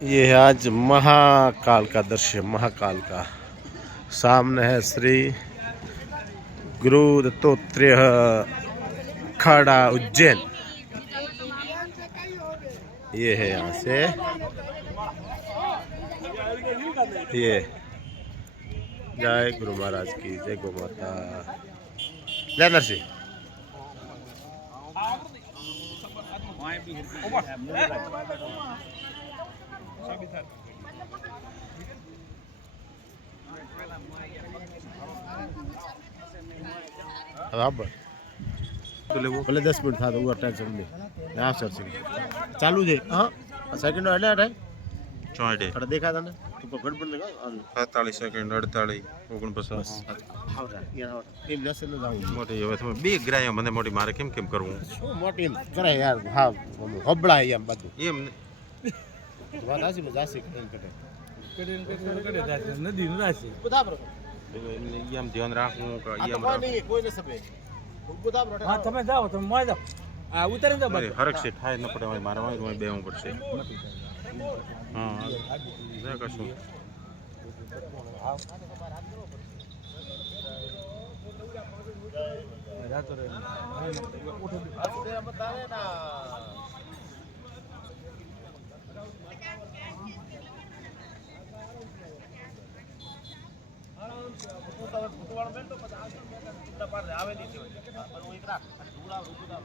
ये है आज महाकाल का दृश्य। महाकाल का सामने है श्री गुरु दत्तात्रेय अखाड़ा उज्जैन। ये है यहाँ से ये। जय गुरु महाराज की जय। गौ माता जय नरसिंह। बराबर भले 10 मिनट था तो वो अटैच समझे यहाँ सर सिंह चालू है। हाँ सेकंड એટલે અટાઈ ચોડે અરે દેખા તને તો પકડ પણ દેખા 47 સેકન્ડ 48 49 આવરા યાર એમ જશે ન જાવું મોટી હવે તમે બે ગ્રાય મને મોટી મારે કેમ કેમ કરવું શું મોટી કરે યાર હા હબળા એમ બધું એમ વાત આસી મજાસી કટે નદી નું રાશી બધા બરો એમ ધ્યાન રાખવું કે એમ નહીં કોઈ ન સબે બધા બરો હા તમે જાઓ તમે મોય જાઓ આ ઉતરે જાઓ બસ હરક છે થાય ન પડે મારે હોય બેવું પડશે હા જય કશું જાતો રે ઉઠો આ બતાવે ના ફૂટવાળો બેન તો પછી આ પાર આવેલી છે પણ હું એક રાખ ધૂળા રૂપુડા